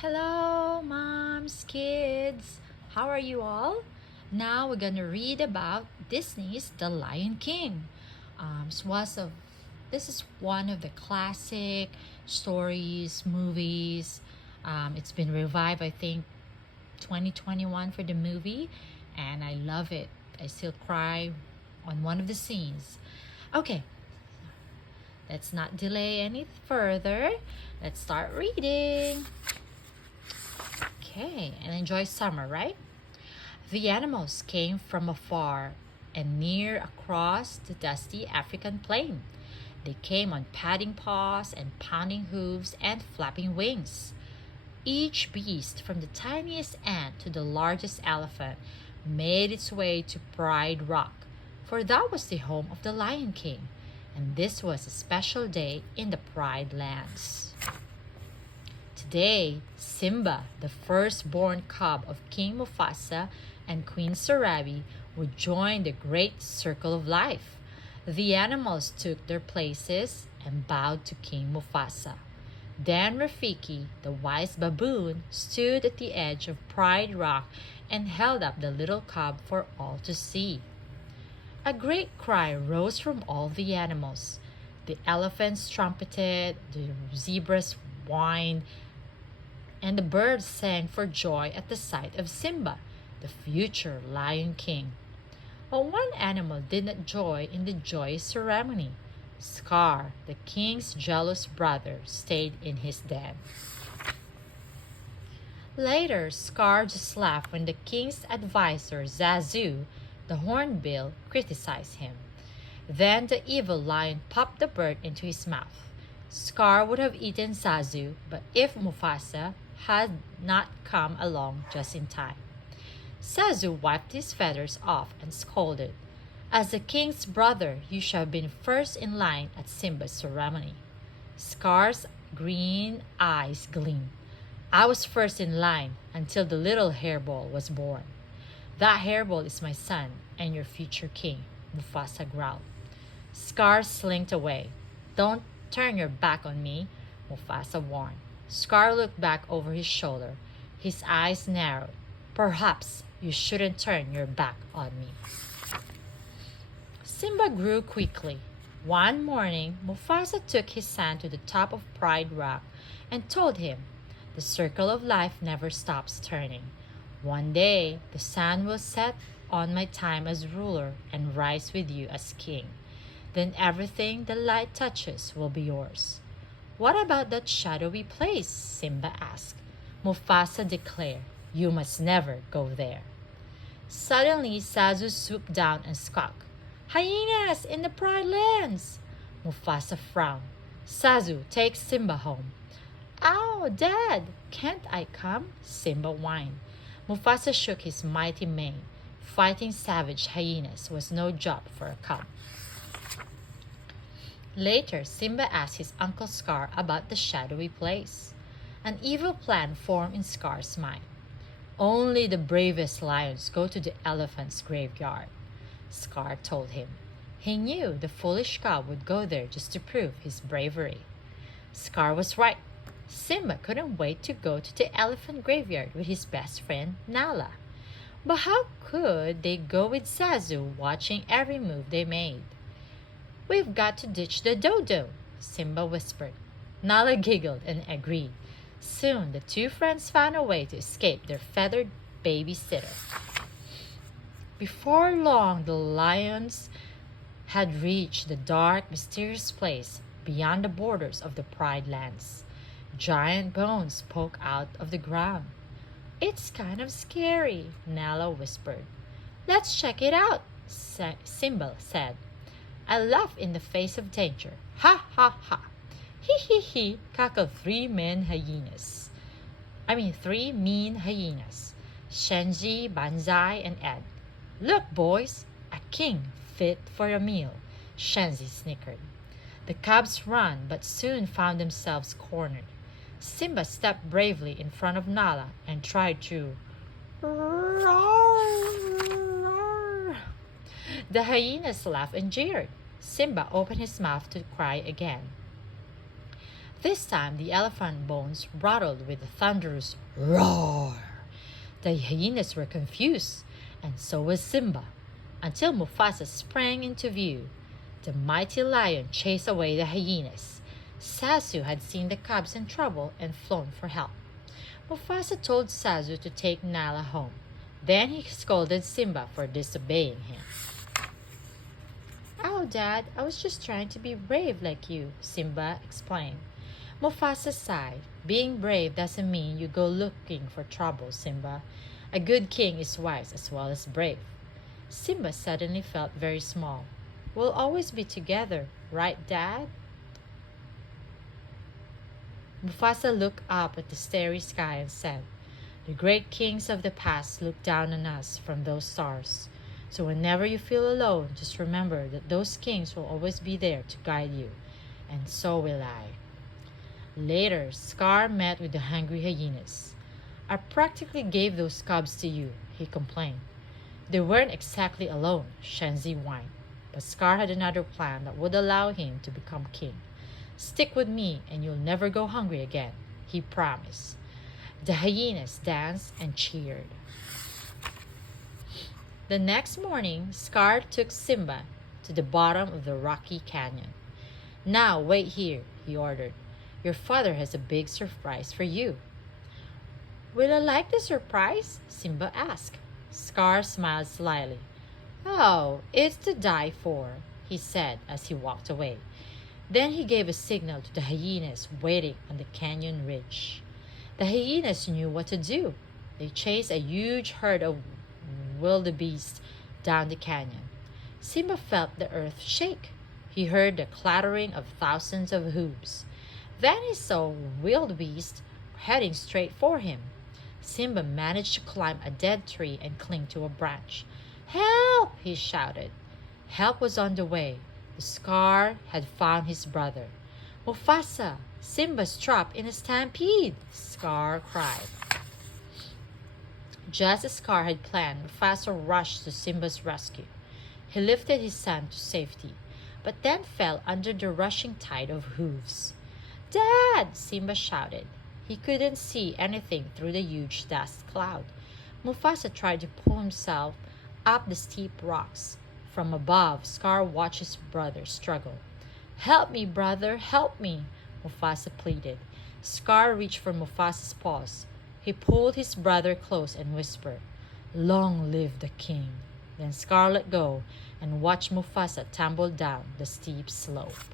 Hello, moms, kids. How are you all? Now we're gonna read about Disney's The Lion King. This is one of the classic stories, movies. It's been revived, I think, 2021 for the movie, and I love it. I still cry on one of the scenes. Okay, let's not delay any further. Let's start reading. Okay, and enjoy summer, right? The animals came from afar and near across the dusty African plain. They came on padding paws and pounding hooves and flapping wings. Each beast, from the tiniest ant to the largest elephant, made its way to Pride Rock, for that was the home of the Lion King, and this was a special day in the Pride Lands. Today, Simba, the firstborn cub of King Mufasa and Queen Sarabi, would join the great circle of life. The animals took their places and bowed to King Mufasa. Then Rafiki, the wise baboon, stood at the edge of Pride Rock and held up the little cub for all to see. A great cry rose from all the animals. The elephants trumpeted, the zebras whined, and the birds sang for joy at the sight of Simba, the future Lion King. But one animal did not join in the joyous ceremony. Scar, the king's jealous brother, stayed in his den. Later, Scar just laughed when the king's advisor, Zazu, the hornbill, criticized him. Then the evil lion popped the bird into his mouth. Scar would have eaten Zazu, but if Mufasa had not come along just in time. Zazu wiped his feathers off and scolded, "As the king's brother, you should have been first in line at Simba's ceremony." Scar's green eyes gleamed. "I was first in line until the little hairball was born. That hairball is my son and your future king," Mufasa growled. Scar slinked away. "Don't turn your back on me," Mufasa warned. Scar looked back over his shoulder. His eyes narrowed. "Perhaps you shouldn't turn your back on me." Simba grew quickly. One morning, Mufasa took his son to the top of Pride Rock and told him, "The circle of life never stops turning. One day, the sun will set on my time as ruler and rise with you as king. Then everything the light touches will be yours." "What about that shadowy place?" Simba asked. Mufasa declared, "You must never go there." Suddenly, Zazu swooped down and squawked, "Hyenas in the Pride Lands!" Mufasa frowned. "Zazu, take Simba home." "Ow, Dad! Can't I come?" Simba whined. Mufasa shook his mighty mane. Fighting savage hyenas was no job for a cub. Later, Simba asked his Uncle Scar about the shadowy place. An evil plan formed in Scar's mind. "Only the bravest lions go to the elephant's graveyard," Scar told him. He knew the foolish cub would go there just to prove his bravery. Scar was right. Simba couldn't wait to go to the elephant graveyard with his best friend, Nala. But how could they go with Zazu watching every move they made? "We've got to ditch the dodo," Simba whispered. Nala giggled and agreed. Soon the two friends found a way to escape their feathered babysitter. Before long, the lions had reached the dark, mysterious place beyond the borders of the Pride Lands. Giant bones poke out of the ground. "It's kind of scary," Nala whispered. "Let's check it out," Simba said. "I laugh in the face of danger. Ha ha ha." "Hee hee hee," cackled three mean hyenas. Shenji, Banzai, and Ed. "Look, boys, a king fit for a meal," Shenzi snickered. The cubs ran, but soon found themselves cornered. Simba stepped bravely in front of Nala and tried to roar. The hyenas laughed and jeered. Simba opened his mouth to cry again. This time the elephant bones rattled with a thunderous roar. The hyenas were confused, and so was Simba, until Mufasa sprang into view. The mighty lion chased away the hyenas. Sasu had seen the cubs in trouble and flown for help. Mufasa told Sasu to take Nala home. Then he scolded Simba for disobeying him. "Oh, Dad, I was just trying to be brave like you," Simba explained. Mufasa sighed. "Being brave doesn't mean you go looking for trouble, Simba. A good king is wise as well as brave." Simba suddenly felt very small. "We'll always be together, right, Dad?" Mufasa looked up at the starry sky and said, "The great kings of the past looked down on us from those stars. So whenever you feel alone, just remember that those kings will always be there to guide you. And so will I." Later, Scar met with the hungry hyenas. "I practically gave those cubs to you," he complained. "They weren't exactly alone," Shenzi whined. But Scar had another plan that would allow him to become king. "Stick with me and you'll never go hungry again," he promised. The hyenas danced and cheered. The next morning, Scar took Simba to the bottom of the rocky canyon. "Now wait here," he ordered. "Your father has a big surprise for you." "Will I like the surprise?" Simba asked. Scar smiled slyly. "Oh, it's to die for," he said as he walked away. Then he gave a signal to the hyenas waiting on the canyon ridge. The hyenas knew what to do. They chased a huge herd of wildebeest down the canyon. Simba felt the earth shake. He heard the clattering of thousands of hooves. Then he saw wildebeest heading straight for him. Simba managed to climb a dead tree and cling to a branch. "Help!" he shouted. Help was on the way. The Scar had found his brother. "Mufasa! Simba's trapped in a stampede!" Scar cried. Just as Scar had planned, Mufasa rushed to Simba's rescue. He lifted his son to safety, but then fell under the rushing tide of hooves. "Dad!" Simba shouted. He couldn't see anything through the huge dust cloud. Mufasa tried to pull himself up the steep rocks. From above, Scar watched his brother struggle. "Help me, brother, help me!" Mufasa pleaded. Scar reached for Mufasa's paws. He pulled his brother close and whispered, "Long live the king." Then Scar let go and watched Mufasa tumble down the steep slope.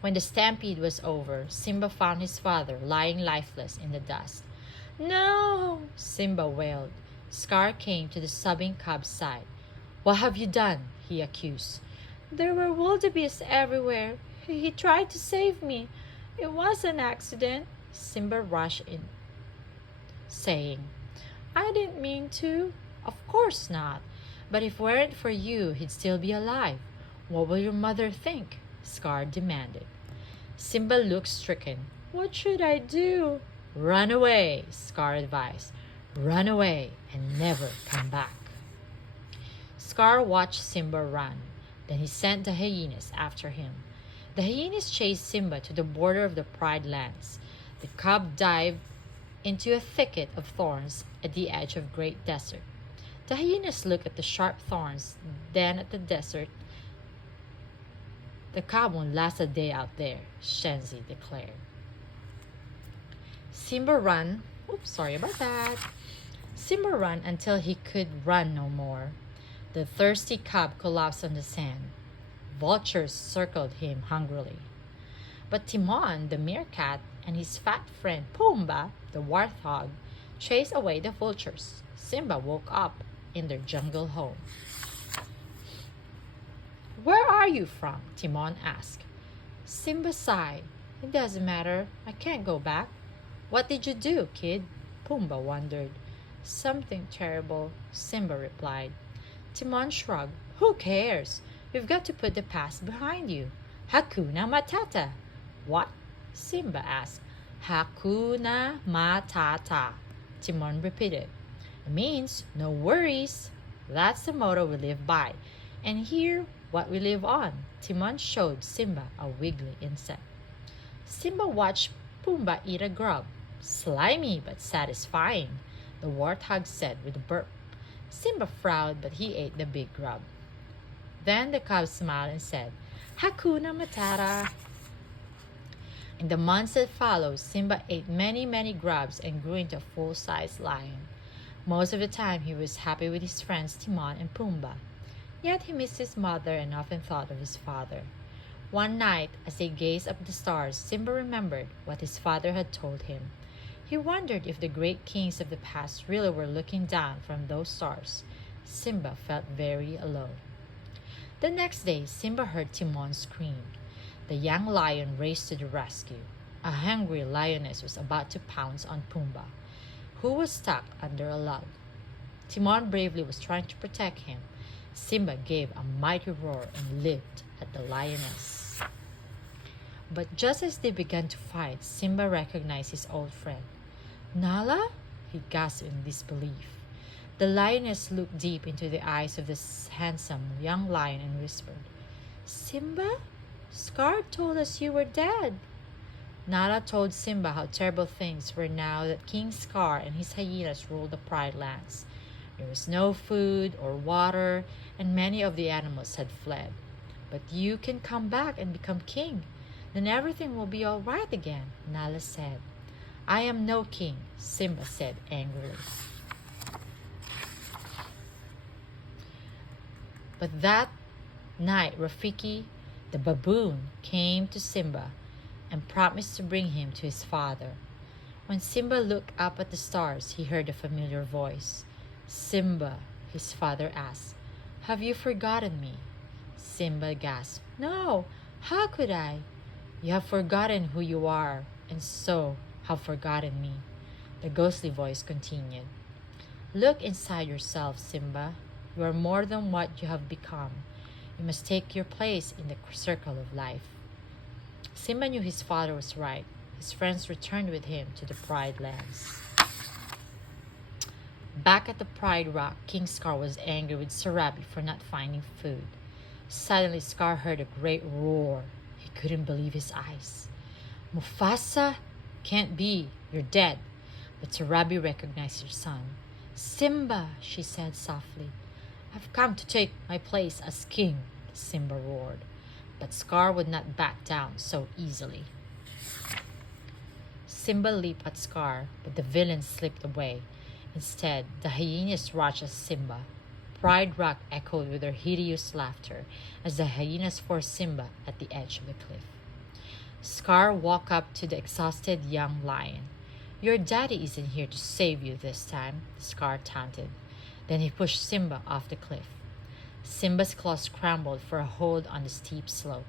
When the stampede was over, Simba found his father lying lifeless in the dust. "No!" Simba wailed. Scar came to the sobbing cub's side. "What have you done?" he accused. "There were wildebeest everywhere. He tried to save me. It was an accident." Simba rushed in, saying, "I didn't mean to." "Of course not. But if it weren't for you, he'd still be alive. What will your mother think?" Scar demanded. Simba looked stricken. "What should I do?" "Run away," Scar advised. "Run away and never come back." Scar watched Simba run. Then he sent the hyenas after him. The hyenas chased Simba to the border of the Pride Lands. The cub dived into a thicket of thorns at the edge of Great Desert. The hyenas looked at the sharp thorns, then at the desert. "The cub won't last a day out there," Shenzi declared. Simba ran until he could run no more. The thirsty cub collapsed on the sand. Vultures circled him hungrily. But Timon, the meerkat, and his fat friend Pumbaa, the warthog, chased away the vultures. Simba woke up in their jungle home. "Where are you from?" Timon asked. Simba sighed. "It doesn't matter. I can't go back." "What did you do, kid?" Pumbaa wondered. "Something terrible," Simba replied. Timon shrugged. "Who cares? You've got to put the past behind you. Hakuna matata." "What?" Simba asked. "Hakuna matata," Timon repeated. "It means no worries. That's the motto we live by. And here what we live on. Timon showed Simba a wiggly insect. Simba watched Pumbaa eat a grub. Slimy but satisfying, the warthog said with a burp. Simba frowned, but he ate the big grub. Then the cub smiled and said, Hakuna matata. In the months that followed, Simba ate many, many grubs and grew into a full-sized lion. Most of the time, he was happy with his friends Timon and Pumbaa. Yet he missed his mother and often thought of his father. One night, as they gazed up at the stars, Simba remembered what his father had told him. He wondered if the great kings of the past really were looking down from those stars. Simba felt very alone. The next day, Simba heard Timon scream. The young lion raced to the rescue. A hungry lioness was about to pounce on Pumbaa, who was stuck under a log. Timon bravely was trying to protect him. Simba gave a mighty roar and leaped at the lioness. But just as they began to fight, Simba recognized his old friend. Nala? He gasped in disbelief. The lioness looked deep into the eyes of this handsome young lion and whispered, Simba? Scar told us you were dead. Nala told Simba how terrible things were now that King Scar and his hyenas ruled the Pride Lands. There was no food or water, and many of the animals had fled. But you can come back and become king. Then everything will be all right again, Nala said. I am no king, Simba said angrily. But that night, Rafiki, the baboon, came to Simba and promised to bring him to his father. When Simba looked up at the stars, he heard a familiar voice. Simba, his father asked, have you forgotten me? Simba gasped, no, how could I? You have forgotten who you are, and so have forgotten me. The ghostly voice continued. Look inside yourself, Simba. You are more than what you have become. You must take your place in the circle of life. Simba knew his father was right. His friends returned with him to the Pride Lands. Back at the Pride Rock, King Scar was angry with Sarabi for not finding food. Suddenly, Scar heard a great roar. He couldn't believe his eyes. Mufasa? Can't be. You're dead. But Sarabi recognized her son. Simba, she said softly. I've come to take my place as king, Simba roared. But Scar would not back down so easily. Simba leaped at Scar, but the villain slipped away. Instead, the hyenas rushed at Simba. Pride Rock echoed with their hideous laughter as the hyenas forced Simba at the edge of the cliff. Scar walked up to the exhausted young lion. Your daddy isn't here to save you this time, Scar taunted. Then he pushed Simba off the cliff. Simba's claws scrambled for a hold on the steep slope.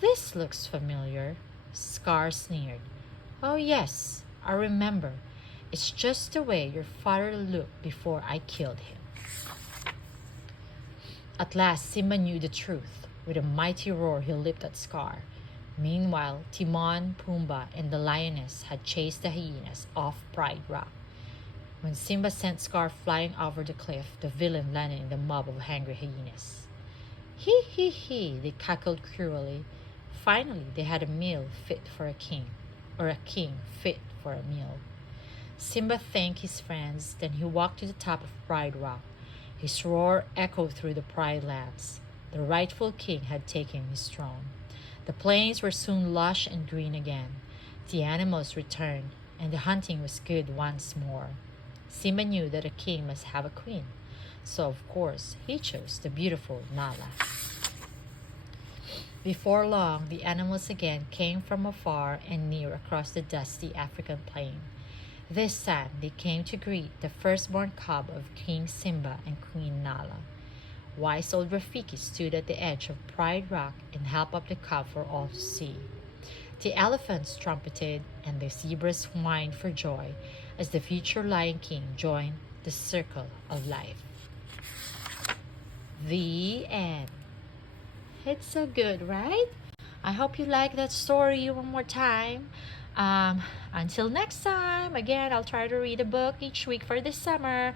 This looks familiar, Scar sneered. Oh yes, I remember. It's just the way your father looked before I killed him. At last, Simba knew the truth. With a mighty roar, he leaped at Scar. Meanwhile, Timon, Pumbaa, and the lioness had chased the hyenas off Pride Rock. When Simba sent Scar flying over the cliff, the villain landed in the mob of hungry hyenas. Hee hee hee, they cackled cruelly. Finally, they had a meal fit for a king, or a king fit for a meal. Simba thanked his friends, then he walked to the top of Pride Rock. His roar echoed through the Pride Lands. The rightful king had taken his throne. The plains were soon lush and green again. The animals returned, and the hunting was good once more. Simba knew that a king must have a queen, so of course he chose the beautiful Nala. Before long, the animals again came from afar and near across the dusty African plain. This time they came to greet the firstborn cub of King Simba and Queen Nala. Wise old Rafiki stood at the edge of Pride Rock and held up the cub for all to see. The elephants trumpeted and the zebras whined for joy as the future Lion King joined the circle of life. The end. It's so good, right? I hope you like that story one more time. Until next time, again, I'll try to read a book each week for this summer.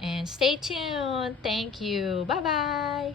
And stay tuned. Thank you. Bye-bye.